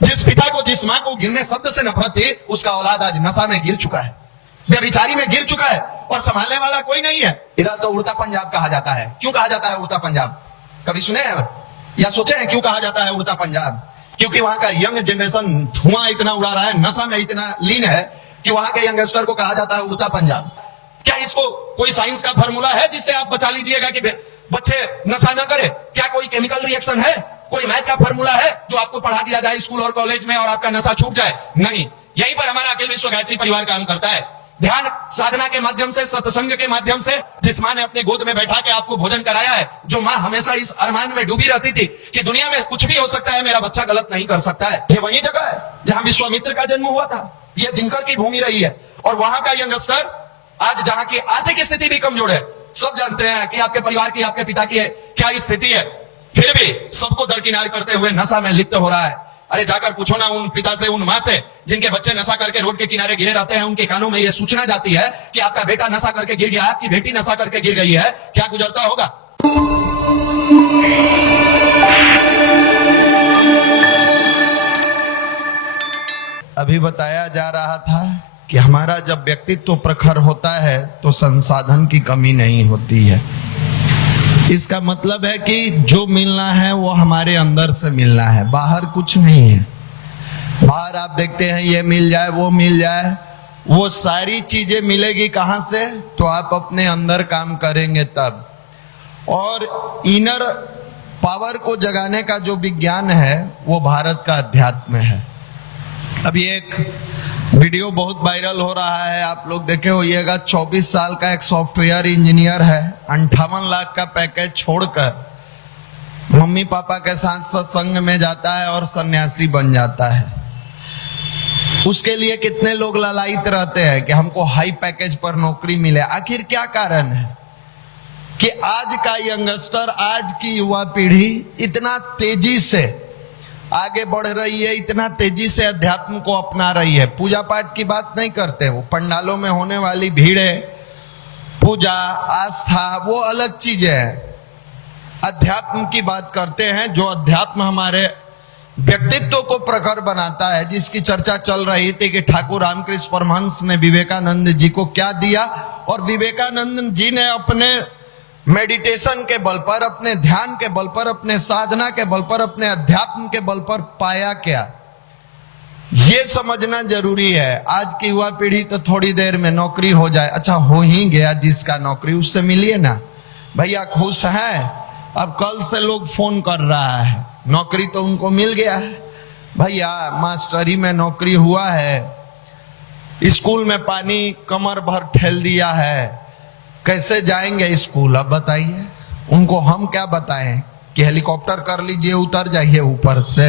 जिस पिता को, जिस मां को गिरने शब्द से नफरत थी, उसका औलाद आज नशा में गिर चुका है, व्यभिचारी में गिर चुका है और संभालने वाला कोई नहीं है। इधर तो उड़ता पंजाब कहा जाता है। क्यों कहा जाता है उड़ता पंजाब? कभी सुने हैं या सोचे हैं क्यों कहा जाता है उड़ता पंजाब? क्योंकि वहां का यंग जनरेशन धुआं इतना उड़ा रहा है, नशा में इतना लीन है कि वहां के यंगस्टर को कहा जाता है उड़ता पंजाब। क्या इसको कोई साइंस का फॉर्मूला है जिससे आप बचा लीजिएगा कि बच्चे नशा ना करें? क्या कोई केमिकल रिएक्शन है, कोई मैथ का फॉर्मूला है जो आपको पढ़ा दिया जाए स्कूल और कॉलेज में और आपका नशा छूट जाए? नहीं। यहीं पर हमारा अखिल विश्व गायत्री परिवार काम करता है। ध्यान साधना के माध्यम से, सत्संग के माध्यम से, जिस मां ने अपने गोद में बैठा के आपको भोजन कराया है, जो मां हमेशा इस अरमान में डूबी रहती थी कि दुनिया में कुछ भी हो सकता है, मेरा बच्चा गलत नहीं कर सकता है, ये वही जगह है जहां विश्वामित्र का जन्म हुआ था। ये दिनकर की भूमि रही है। और वहां का यंगस्टर आज जहां की आर्थिक स्थिति भी कमजोर है, सब जानते हैं कि आपके परिवार की, आपके पिता की क्या स्थिति है, फिर भी सबको दरकिनार करते हुए नशा में लिप्त हो रहा है। अरे जाकर पूछो ना उन पिता से, उन मां से जिनके बच्चे नशा करके रोड के किनारे गिरे रहते हैं, उनके कानों में यह सूचना जाती है कि आपका बेटा नशा करके गिर गया, आपकी बेटी नशा करके गिर गई है, क्या गुजरता होगा? अभी बताया जा रहा था कि हमारा जब व्यक्तित्व प्रखर होता है तो संसाधन की कमी नहीं होती है। इसका मतलब है कि जो मिलना है वो हमारे अंदर से मिलना है, बाहर कुछ नहीं है। बाहर आप देखते हैं ये मिल जाए, वो मिल जाए, वो सारी चीजें मिलेगी कहां से? तो आप अपने अंदर काम करेंगे तब। और इनर पावर को जगाने का जो विज्ञान है वो भारत का अध्यात्म है। अभी एक वीडियो बहुत वायरल हो रहा है, आप लोग देखे होइएगा। 24 साल का एक सॉफ्टवेयर इंजीनियर है, 58 लाख का पैकेज छोड़कर मम्मी पापा के साथ सत्संग में जाता है और सन्यासी बन जाता है। उसके लिए कितने लोग ललायित रहते हैं कि हमको हाई पैकेज पर नौकरी मिले। आखिर क्या कारण है कि आज का यंगस्टर, आज की युवा पीढ़ी इतना तेजी से आगे बढ़ रही है, इतना तेजी से अध्यात्म को अपना रही है? पूजा पाठ की बात नहीं करते, वो पंडालों में होने वाली भीड़ें, पूजा, आस्था, वो अलग चीजें हैं। अध्यात्म की बात करते हैं, जो अध्यात्म हमारे व्यक्तित्व को प्रखर बनाता है, जिसकी चर्चा चल रही थी कि ठाकुर रामकृष्ण परमहंस ने विवेकानंद जी को क्या दिया और विवेकानंद जी ने अपने मेडिटेशन के बल पर, अपने ध्यान के बल पर, अपने साधना के बल पर, अपने अध्यात्म के बल पर पाया क्या, ये समझना जरूरी है। आज की युवा पीढ़ी तो थोड़ी देर में नौकरी हो जाए, अच्छा हो ही गया, जिसका नौकरी उससे मिलिए ना भैया, खुश है। अब कल से लोग फोन कर रहा है, नौकरी तो उनको मिल गया है भैया, मास्टरी में नौकरी हुआ है, स्कूल में पानी कमर भर ठेल दिया है, कैसे जाएंगे स्कूल? अब बताइए, उनको हम क्या बताएं कि हेलीकॉप्टर कर लीजिए, उतर जाइए ऊपर से।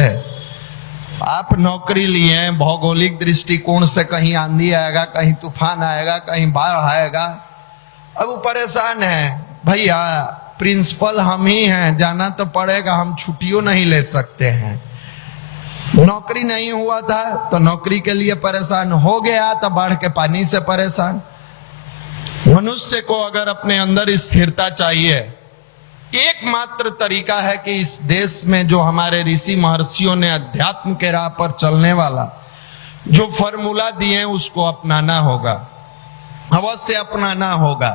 आप नौकरी लिए, भौगोलिक दृष्टिकोण से कहीं आंधी आएगा, कहीं तूफान आएगा, कहीं बाढ़ आएगा, अब वो परेशान है। भैया प्रिंसिपल हम ही हैं, जाना तो पड़ेगा, हम छुट्टियों नहीं ले सकते हैं। नौकरी नहीं हुआ था तो नौकरी के लिए परेशान, हो गया तो बाढ़ के पानी से परेशान। मनुष्य को अगर अपने अंदर स्थिरता चाहिए, एकमात्र तरीका है कि इस देश में जो हमारे ऋषि महर्षियों ने अध्यात्म के राह पर चलने वाला जो फॉर्मूला दिए उसको अपनाना होगा, अवश्य अपनाना होगा।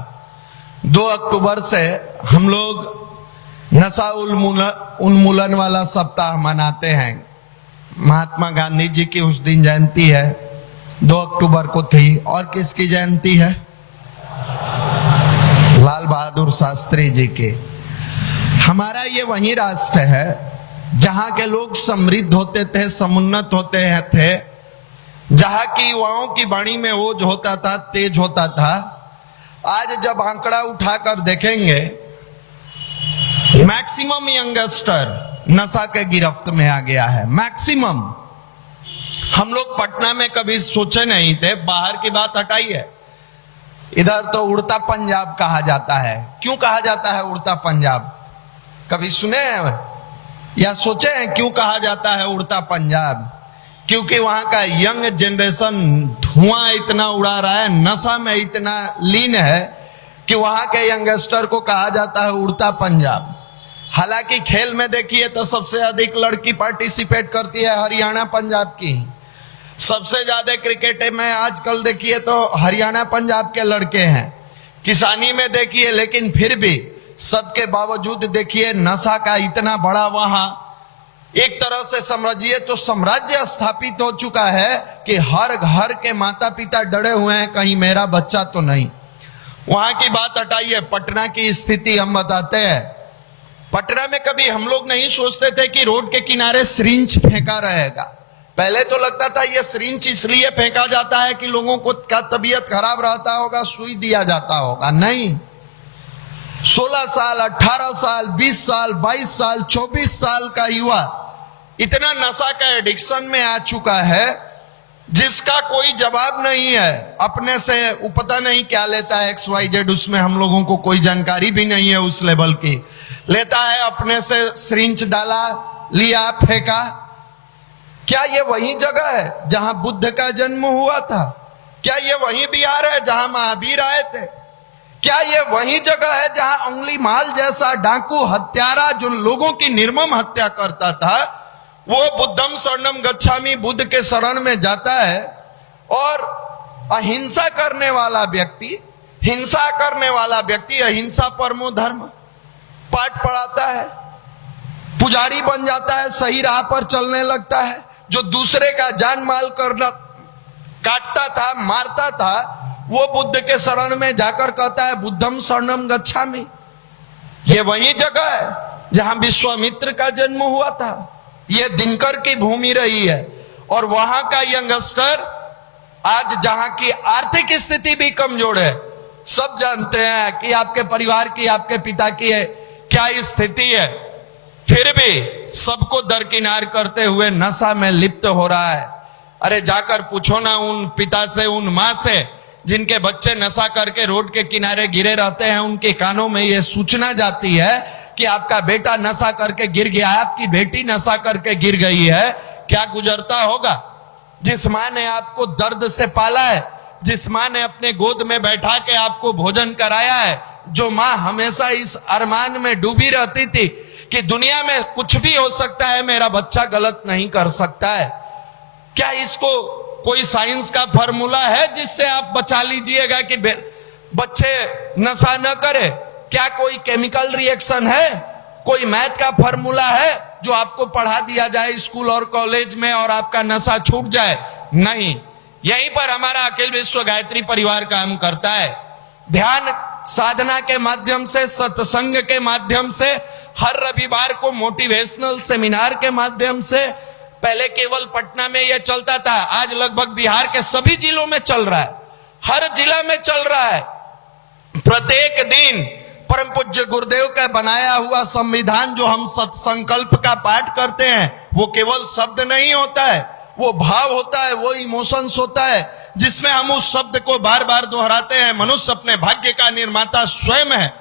2 अक्टूबर से हम लोग नशा उन्मूलन वाला सप्ताह मनाते हैं। महात्मा गांधी जी की उस दिन जयंती है, 2 अक्टूबर को थी। और किसकी जयंती है? लाल बहादुर शास्त्री जी के। हमारा ये वही राष्ट्र है जहां के लोग समृद्ध होते थे, समुन्नत होते थे, जहां की युवाओं की वाणी में ओज होता था, तेज होता था। आज जब आंकड़ा उठाकर देखेंगे, मैक्सिमम यंगस्टर नशा के गिरफ्त में आ गया है, मैक्सिमम। हम लोग पटना में कभी सोचे नहीं थे, बाहर की बात हटाइए, इधर तो उड़ता पंजाब कहा जाता है। क्यों कहा जाता है उड़ता पंजाब? कभी सुने हैं या सोचे हैं क्यों कहा जाता है उड़ता पंजाब? क्योंकि वहां का यंग जनरेशन धुआं इतना उड़ा रहा है, नशा में इतना लीन है कि वहां के यंगस्टर को कहा जाता है उड़ता पंजाब। हालांकि खेल में देखिए तो सबसे अधिक लड़की पार्टिसिपेट करती है हरियाणा पंजाब की। सबसे ज्यादा क्रिकेट में आजकल देखिए तो हरियाणा पंजाब के लड़के हैं। किसानी में देखिए, लेकिन फिर भी सबके बावजूद देखिए नशा का इतना बड़ा वहां एक तरह से समझिए तो साम्राज्य स्थापित हो चुका है कि हर घर के माता पिता डरे हुए हैं कहीं मेरा बच्चा तो नहीं। वहां की बात हटाइए, पटना की स्थिति हम बताते हैं। पटना में कभी हम लोग नहीं सोचते थे कि रोड के किनारे सिरिंज फेंका रहेगा। पहले तो लगता था ये सिरिंज इसलिए फेंका जाता है कि लोगों को का तबीयत खराब रहता होगा, सुई दिया जाता होगा। नहीं, 16 साल, 18 साल, 20 साल, 22 साल, 24 साल का युवा इतना नशा का एडिक्शन में आ चुका है जिसका कोई जवाब नहीं है। अपने से वो पता नहीं क्या लेता है XYZ, उसमें हम लोगों को कोई जानकारी भी नहीं है उस लेवल की। लेता है अपने से सिरिंज डाला, लिया, फेंका। क्या ये वही जगह है जहां बुद्ध का जन्म हुआ था? क्या ये वही बिहार है जहां महावीर आए थे? क्या ये वही जगह है जहां अंगुली माल जैसा डाकू हत्यारा जो लोगों की निर्मम हत्या करता था वो बुद्धम शरणम गच्छामि, बुद्ध के शरण में जाता है और अहिंसा करने वाला व्यक्ति, हिंसा करने वाला व्यक्ति अहिंसा परमो धर्म पाठ पढ़ाता है, पुजारी बन जाता है, सही राह पर चलने लगता है। जो दूसरे का जान माल करना काटता था, मारता था, वो बुद्ध के शरण में जाकर कहता है बुद्धम शरणम गच्छामि। ये वही जगह है जहां विश्वामित्र का जन्म हुआ था। ये दिनकर की भूमि रही है और वहां का यंगस्टर आज जहां की आर्थिक स्थिति भी कमजोर है, सब जानते हैं कि आपके परिवार की, आपके पिता की है क्या स्थिति है, फिर भी सबको दरकिनार करते हुए नशा में लिप्त हो रहा है। अरे जाकर पूछो ना उन पिता से, उन मां से जिनके बच्चे नशा करके रोड के किनारे गिरे रहते हैं, उनके कानों में यह सूचना जाती है कि आपका बेटा नशा करके गिर गया है, आपकी बेटी नशा करके गिर गई है। क्या गुजरता होगा? जिस मां ने आपको दर्द से पाला है, जिस मां ने अपने गोद में बैठा के आपको भोजन कराया है, जो मां हमेशा इस अरमान में डूबी रहती थी कि दुनिया में कुछ भी हो सकता है, मेरा बच्चा गलत नहीं कर सकता है। क्या इसको कोई साइंस का फॉर्मूला है जिससे आप बचा लीजिएगा कि बच्चे नशा न करे? क्या कोई केमिकल रिएक्शन है, कोई मैथ का फॉर्मूला है जो आपको पढ़ा दिया जाए स्कूल और कॉलेज में और आपका नशा छूट जाए? नहीं। यहीं पर हमारा अखिल विश्व गायत्री परिवार काम करता है। ध्यान साधना के माध्यम से, सत्संग के माध्यम से, हर रविवार को मोटिवेशनल सेमिनार के माध्यम से, पहले केवल पटना में यह चलता था, आज लगभग बिहार के सभी जिलों में चल रहा है, हर जिला में चल रहा है। प्रत्येक दिन परम पूज्य गुरुदेव का बनाया हुआ संविधान जो हम सत्संकल्प का पाठ करते हैं, वो केवल शब्द नहीं होता है, वो भाव होता है, वो इमोशंस होता है, जिसमें हम उस शब्द को बार बार दोहराते हैं। मनुष्य अपने भाग्य का निर्माता स्वयं है।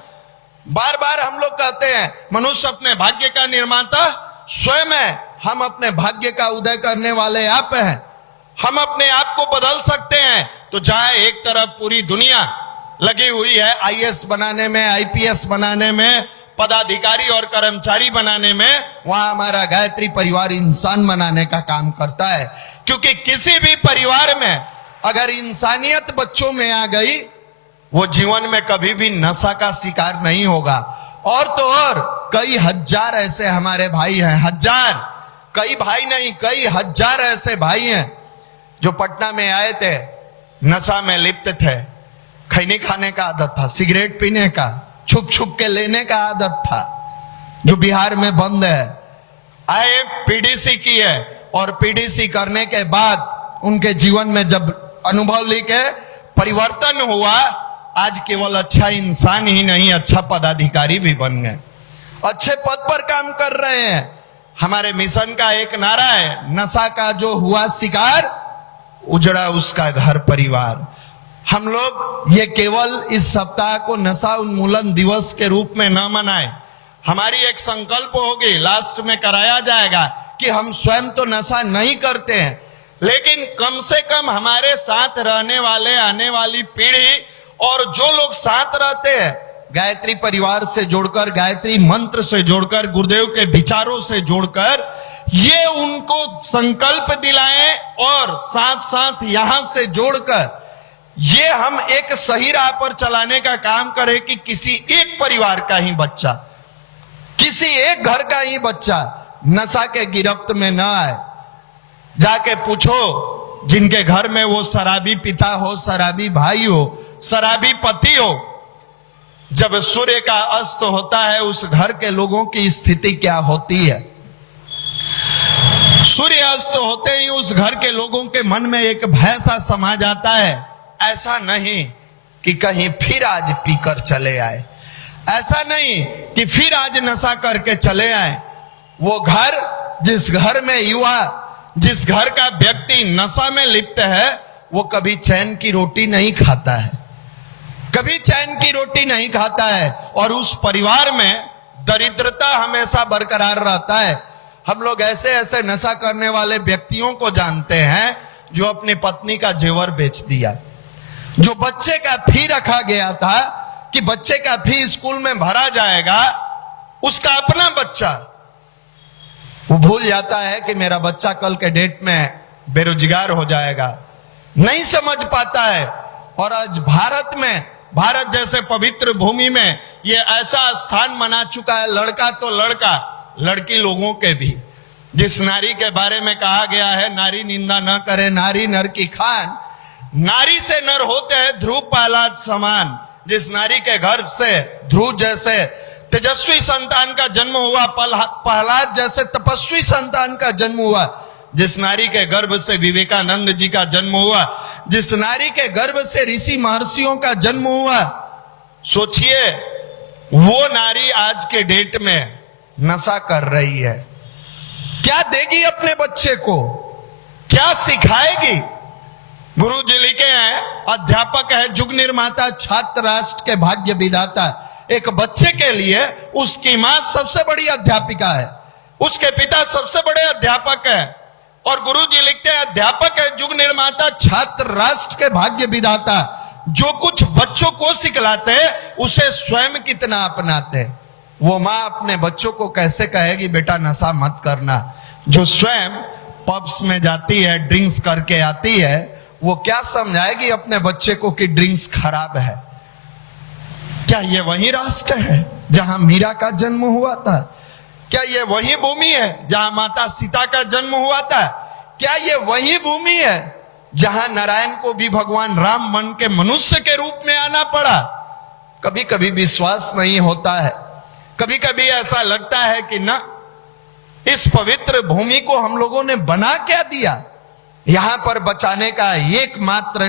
बार बार हम लोग कहते हैं मनुष्य अपने भाग्य का निर्माता स्वयं है। हम अपने भाग्य का उदय करने वाले आप हैं। हम अपने आप को बदल सकते हैं। तो चाहे एक तरफ पूरी दुनिया लगी हुई है IAS बनाने में, IPS बनाने में, पदाधिकारी और कर्मचारी बनाने में, वहां हमारा गायत्री परिवार इंसान बनाने का काम करता है। क्योंकि किसी भी परिवार में अगर इंसानियत बच्चों में आ गई, वो जीवन में कभी भी नशा का शिकार नहीं होगा। और तो और कई हजार ऐसे हमारे भाई हैं, हजार, कई भाई नहीं, कई हजार ऐसे भाई हैं जो पटना में आए थे, नशा में लिप्त थे, खैनी खाने का आदत था, सिगरेट पीने का, छुप छुप के लेने का आदत था, जो बिहार में बंद है। आए, PDC की है और PDC करने के बाद उनके जीवन में जब अनुभव लेके परिवर्तन हुआ, आज केवल अच्छा इंसान ही नहीं, अच्छा पदाधिकारी भी बन गए, अच्छे पद पर काम कर रहे हैं। हमारे मिशन का एक नारा है, नशा का जो हुआ शिकार, उजड़ा उसका घर परिवार। हम लोग ये केवल इस सप्ताह को नशा उन्मूलन दिवस के रूप में न मनाएं। हमारी एक संकल्प होगी, लास्ट में कराया जाएगा, कि हम स्वयं तो नशा नहीं करते हैं, लेकिन कम से कम हमारे साथ रहने वाले, आने वाली पीढ़ी और जो लोग साथ रहते हैं, गायत्री परिवार से जोड़कर, गायत्री मंत्र से जोड़कर, गुरुदेव के विचारों से जोड़कर ये उनको संकल्प दिलाएं और साथ साथ यहां से जोड़कर ये हम एक सही राह पर चलाने का काम करें कि किसी एक परिवार का ही बच्चा, किसी एक घर का ही बच्चा नशा के गिरफ्त में न आए। जाके पूछो जिनके घर में वो शराबी पिता हो, शराबी भाई हो, शराबी पति हो, जब सूर्य का अस्त होता है उस घर के लोगों की स्थिति क्या होती है। सूर्य अस्त होते ही उस घर के लोगों के मन में एक भय सा समा जाता है। ऐसा नहीं कि कहीं फिर आज पीकर चले आए, ऐसा नहीं कि फिर आज नशा करके चले आए। वो घर, जिस घर में युवा, जिस घर का व्यक्ति नशा में लिप्त है, वो कभी चैन की रोटी नहीं खाता है, कभी चैन की रोटी नहीं खाता है, और उस परिवार में दरिद्रता हमेशा बरकरार रहता है। हम लोग ऐसे ऐसे नशा करने वाले व्यक्तियों को जानते हैं जो अपनी पत्नी का जेवर बेच दिया, जो बच्चे का फी रखा गया था कि बच्चे का फी स्कूल में भरा जाएगा, उसका अपना बच्चा, वो भूल जाता है कि मेरा बच्चा कल के डेट में बेरोजगार हो जाएगा, नहीं समझ पाता है। और आज भारत में, भारत जैसे पवित्र भूमि में ये ऐसा स्थान बना चुका है, लड़का तो लड़का, लड़की लोगों के भी, जिस नारी के बारे में कहा गया है नारी निंदा न करे नारी नर की खान, नारी से नर होते हैं ध्रुव प्रहलाद समान। जिस नारी के गर्भ से ध्रुव जैसे तेजस्वी संतान का जन्म हुआ, प्रहलाद जैसे तपस्वी संतान का जन्म हुआ, जिस नारी के गर्भ से विवेकानंद जी का जन्म हुआ, जिस नारी के गर्भ से ऋषि महर्षियों का जन्म हुआ, सोचिए वो नारी आज के डेट में नशा कर रही है। क्या देगी अपने बच्चे को, क्या सिखाएगी? गुरु जी लिखे हैं, अध्यापक है युग निर्माता, छात्र राष्ट्र के भाग्य विधाता। एक बच्चे के लिए उसकी मां सबसे बड़ी अध्यापिका है, उसके पिता सबसे बड़े अध्यापक है, और गुरु जी लिखते हैं अध्यापक है युग निर्माता, छात्र राष्ट्र के भाग्य विधाता। जो कुछ बच्चों को सिखलाते उसे स्वयं कितना अपनाते। वो मां अपने बच्चों को कैसे कहेगी बेटा नशा मत करना, जो स्वयं पब्स में जाती है, ड्रिंक्स करके आती है, वो क्या समझाएगी अपने बच्चे को कि ड्रिंक्स खराब है? क्या ये वही राष्ट्र है जहां मीरा का जन्म हुआ था? क्या ये वही भूमि है जहां माता सीता का जन्म हुआ था? क्या ये वही भूमि है जहां नारायण को भी भगवान राम बन के मनुष्य के रूप में आना पड़ा? कभी कभी विश्वास नहीं होता है, कभी कभी ऐसा लगता है कि ना, इस पवित्र भूमि को हम लोगों ने बना क्या दिया? यहां पर बचाने का एकमात्र,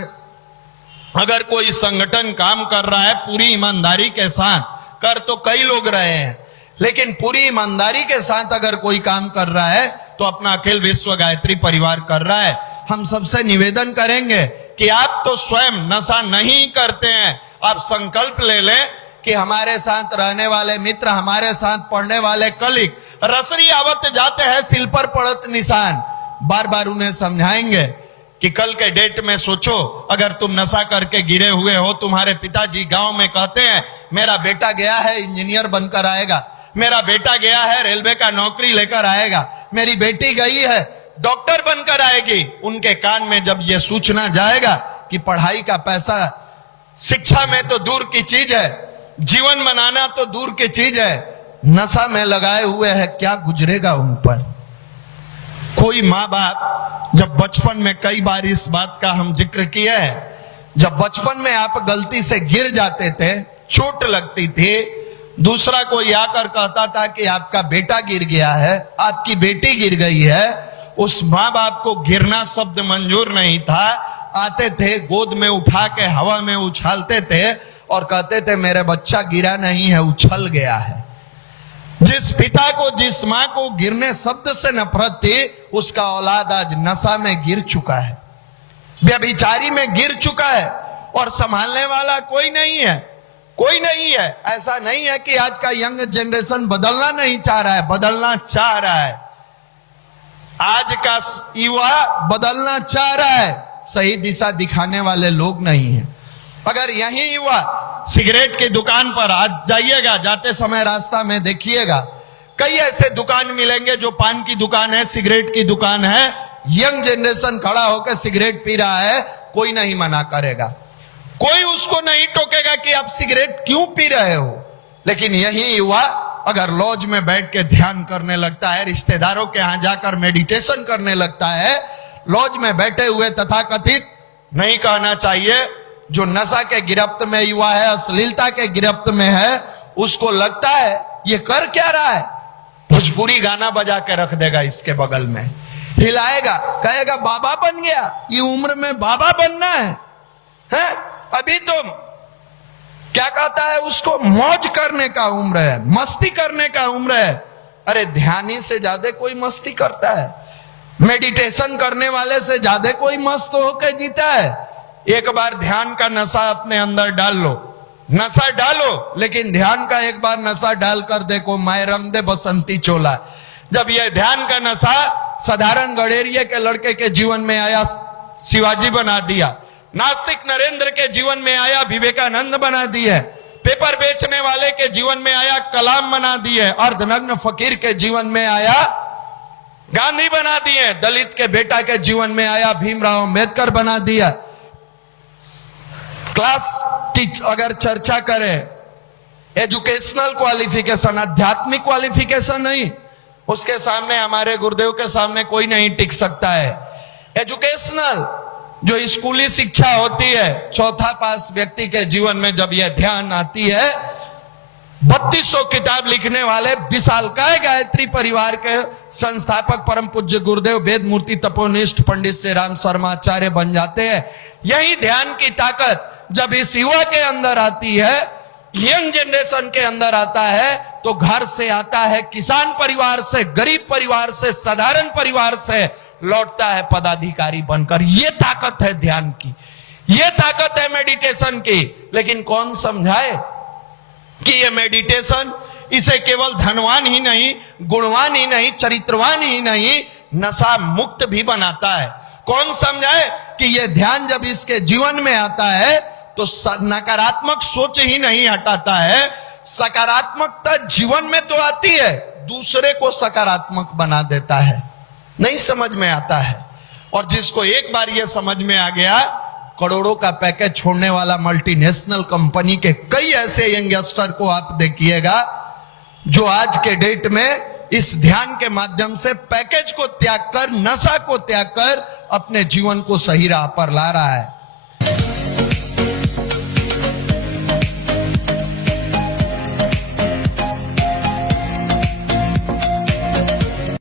अगर कोई संगठन काम कर रहा है पूरी ईमानदारी के साथ, कर तो कई लोग रहे हैं, लेकिन पूरी ईमानदारी के साथ अगर कोई काम कर रहा है तो अपना अखिल विश्व गायत्री परिवार कर रहा है। हम सबसे निवेदन करेंगे कि आप तो स्वयं नशा नहीं करते हैं, आप संकल्प ले लें कि हमारे साथ रहने वाले मित्र, हमारे साथ पढ़ने वाले कलीग, रसरी आवत जाते हैं सिल पर पड़त निशान, बार बार उन्हें समझाएंगे कि कल के डेट में सोचो, अगर तुम नशा करके गिरे हुए हो, तुम्हारे पिताजी गांव में कहते हैं मेरा बेटा गया है इंजीनियर बनकर आएगा, मेरा बेटा गया है रेलवे का नौकरी लेकर आएगा, मेरी बेटी गई है डॉक्टर बनकर आएगी, उनके कान में जब यह सूचना जाएगा कि पढ़ाई का पैसा, शिक्षा में तो दूर की चीज है, जीवन बनाना तो दूर की चीज है, नशा में लगाए हुए है, क्या गुजरेगा उन पर? कोई माँ बाप, जब बचपन में, कई बार इस बात का हम जिक्र किया है, जब बचपन में आप गलती से गिर जाते थे, चोट लगती थी, दूसरा कोई आकर कहता था कि आपका बेटा गिर गया है, आपकी बेटी गिर गई है, उस माँ बाप को गिरना शब्द मंजूर नहीं था, आते थे गोद में उठा के हवा में उछालते थे और कहते थे मेरे बच्चा गिरा नहीं है, उछल गया है। जिस पिता को, जिस मां को गिरने शब्द से नफरत थी, उसका औलाद आज नशा में गिर चुका है, व्यभिचारी में गिर चुका है, और संभालने वाला कोई नहीं है, कोई नहीं है। ऐसा नहीं है कि आज का यंग जनरेशन बदलना नहीं चाह रहा है, बदलना चाह रहा है, आज का युवा बदलना चाह रहा है, सही दिशा दिखाने वाले लोग नहीं है। अगर यही युवा सिगरेट की दुकान पर आज जाइएगा, जाते समय रास्ता में देखिएगा, कई ऐसे दुकान मिलेंगे जो पान की दुकान है, सिगरेट की दुकान है, यंग जनरेशन खड़ा होकर सिगरेट पी रहा है, कोई नहीं मना करेगा, कोई उसको नहीं टोकेगा कि आप सिगरेट क्यों पी रहे हो। लेकिन यही युवा अगर लॉज में बैठ के ध्यान करने लगता है, रिश्तेदारों के यहां जाकर मेडिटेशन करने लगता है, लॉज में बैठे हुए तथाकथित, नहीं कहना चाहिए, जो नशा के गिरफ्त में युवा है, अश्लीलता के गिरफ्त में है, उसको लगता है ये कर क्या रहा है, भोजपुरी गाना बजा के रख देगा इसके बगल में, हिलाएगा, कहेगा बाबा बन गया, ये उम्र में बाबा बनना है? अभी तो क्या कहता है उसको, मौज करने का उम्र है, मस्ती करने का उम्र है। अरे ध्यानी से ज्यादा कोई मस्ती करता है, मेडिटेशन करने वाले से ज्यादा कोई मस्त होकर जीता है। एक बार ध्यान का नशा अपने अंदर डाल लो, नशा डालो, लेकिन ध्यान का एक बार नशा डालकर देखो, मैं रंग दे बसंती चोला। जब यह ध्यान का नशा साधारण गडेरिया के लड़के के जीवन में आया, शिवाजी बना दिया, नास्तिक नरेंद्र के जीवन में आया, विवेकानंद बना दिए, पेपर बेचने वाले के जीवन में आया, कलाम बना दिए, अर्धनग्न फकीर के जीवन में आया, गांधी बना दिए, दलित के बेटा के जीवन में आया, भीमराव अंबेडकर बना दिया। क्लास टीच अगर चर्चा करें, एजुकेशनल क्वालिफिकेशन, आध्यात्मिक क्वालिफिकेशन नहीं, उसके सामने, हमारे गुरुदेव के सामने कोई नहीं टिक सकता है। एजुकेशनल जो स्कूली शिक्षा होती है, चौथा पास व्यक्ति के जीवन में जब यह ध्यान आती है, 3200 किताब लिखने वाले विशालकाय गायत्री परिवार के संस्थापक परम पूज्य गुरुदेव वेद मूर्ति तपोनिष्ठ पंडित श्री राम शर्माचार्य बन जाते हैं। यही ध्यान की ताकत जब इस युवा के अंदर आती है, यंग जनरेशन के अंदर आता है, तो घर से आता है, किसान परिवार से, गरीब परिवार से, साधारण परिवार से लौटता है पदाधिकारी बनकर। ये ताकत है ध्यान की, ये ताकत है मेडिटेशन की। लेकिन कौन समझाए कि ये मेडिटेशन इसे केवल धनवान ही नहीं, गुणवान ही नहीं, चरित्रवान ही नहीं, नशा मुक्त भी बनाता है। कौन समझाए कि ये ध्यान जब इसके जीवन में आता है तो नकारात्मक सोच ही नहीं हटाता है, सकारात्मकता जीवन में तो आती है, दूसरे को सकारात्मक बना देता है। नहीं समझ में आता है। और जिसको एक बार यह समझ में आ गया, करोड़ों का पैकेज छोड़ने वाला मल्टीनेशनल कंपनी के कई ऐसे यंगस्टर को आप देखिएगा जो आज के डेट में इस ध्यान के माध्यम से पैकेज को त्याग कर, नशा को त्याग कर अपने जीवन को सही राह पर ला रहा है।